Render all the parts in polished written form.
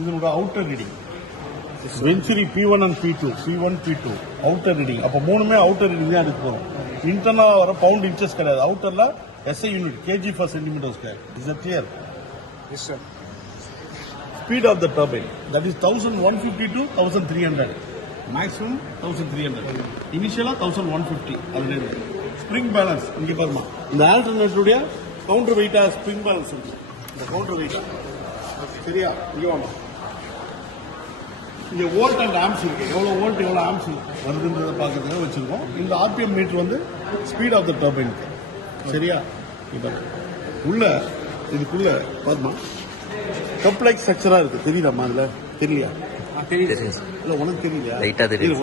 இதனோட outer reading venturi P1 and P1 P2 outer reading. அப்போ மூணுமே அவுட்டர் ரீடிங் தான் எடுத்து போகும். இன்டர்னலா வர பவுண்ட் இன்ச்சஸ் கிடையாது. அவுட்டர்ல SI unit kg/cm². Is that clear? Yes, sir. Speed of the turbine, that is 1150 to 1300. Maximum 1300. Initially 1150. Already. Spring balance, இங்க பாருமா. இந்த ஆல்டர்னேட்டருடைய கவுண்டர் வெயிட்டா ஸ்ப்ரிங் பேலன்ஸ் இருக்கு. இந்த கவுண்டர் வெயிட்டா. சரியா? இங்க வாங்க. இங்க வோல்ட் அண்ட் ஆம்ப்ஸ் இருக்கு. எவ்வளவு வோல்ட் எவ்வளவு ஆம்ப்ஸ் வருதுன்றத பார்க்கிறதுக்கு வச்சிருக்கோம். இந்த RPM மீட்டர் வந்து ஸ்பீட் ஆஃப் த டர்பைன். சரியா? இப்போ உள்ள இதுக்குள்ள பாருமா. கப் லைக் ஸ்ட்ரக்சரா இருக்கு. தெரியுதாமா? அதுல தெரியலையா? இல்ல உனக்கு தெரியலையா? லைட்டா தெரியும்.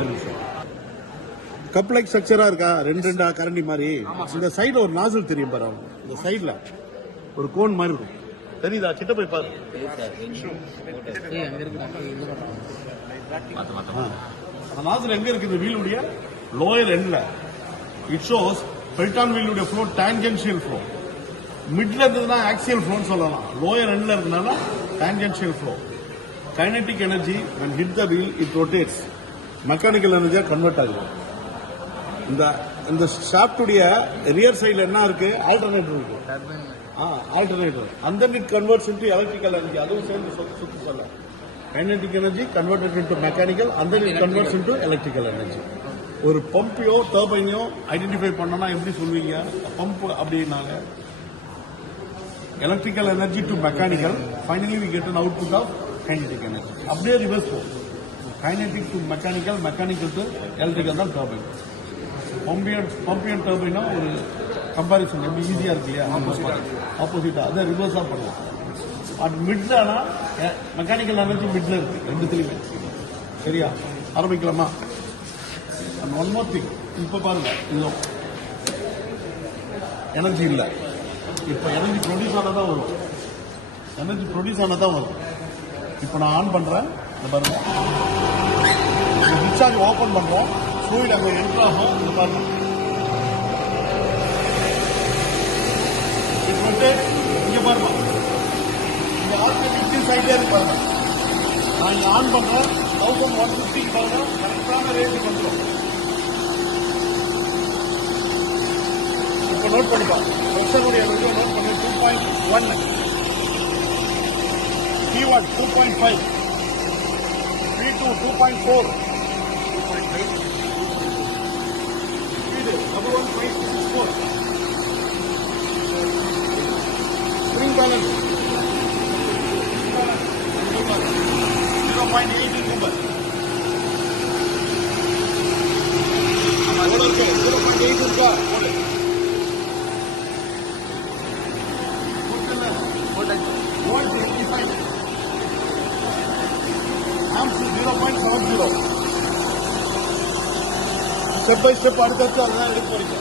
கப் லைக் ஸ்ட்ரக்சரா இருக்கா? ரெண்டா கரண்டி மாதிரி. இந்த சைடுல ஒரு நாசல் தெரியும் பாரு. இந்த சைடுல ஒரு கோன் மாதிரி இருக்கும். தெரியுதா? கிட்ட போய் பாரு. நாசல் எங்க இருக்குது? வீலுடைய lower ending. It shows Pelton வீலுடைய ஃப்ளோ டான்ஜென்ஷியல் ஃப்ளோ. மிட்ல இருந்ததுன்னா ஆக்சியல் ஃப்ளோன்னு சொல்லலாம். லோயர் எண்ட்ல இருந்ததுனால tangential flow. Kinetic energy when hit the wheel it rotates. Mechanical எனர்ஜியா கன்வெர்ட் ஆகுது. இந்த ஷாஃப்டுடைய ரியர் சைடுல என்ன இருக்கு? ஆல்டர்னேட்டர் இருக்கு. Alternator. and then it converts into electrical energy. அதுவும் சேர்ந்து சுத்தி சொல்ல. Kinetic energy converted into mechanical and then it converts into electrical energy. ஒரு பம்பையோ டர்பைனையோ ஐடென்டிஃபை பண்ணனா எப்படி சொல்வீங்க? பம்ப் அப்படின்னாங்க electrical energy to mechanical, finally we get an output of kinetic energy. அப்படியே ரிவர்ஸ் போகும். kinetic to mechanical, mechanical to electrical தான் turbine. பம்பியன் டர்பைனா ஒரு comparison எப்படி ஈஸியா இருக்கு இல்லையா? ஆப்போசிட்டா அதை ரிவர்ஸா பண்ணலாம். அது மிட்லனா மெக்கானிக்கல் எனர்ஜி மிட்ல இருக்கு ரெண்டுத்துலயுமே. சரியா? ஆரம்பிக்கலாமா? And one more thing. இப்ப பாருங்க, இதோ எனர்ஜி இல்ல. இப்ப எனர்ஜி ப்ரொடியூஸ் ஆனதான் வரும். எனர்ஜி ப்ரொடியூஸ் ஆனதான் வரும். இப்ப நான் ஆன் பண்றேன். பாருங்க, டிஸ்சார்ஜ் ஓபன் பண்றேன். ஃப்ளூயிட் அங்க என்டர் ஆகும். இது பாருங்க, இங்க பாருங்க, இந்த RPM சைட்ல இருக்கு பாருங்க. நான் இங்க ஆன் பண்றேன். 1150 பாருங்க, கரெக்டான ரேட்டுக்கு வந்துடும். இப்போ நோட் பண்ணிப்பா. பிரஷருடைய வெளியே நோட் பண்ணி 2.1, P1 2.5, P2 2.4, speed number 1.64, spring balance 0.8 number. 0.8 இருக்கா? Volt 85, amps 0.70. Step by step அடுத்தடுத்து அதெல்லாம் எடுத்து போறீங்க.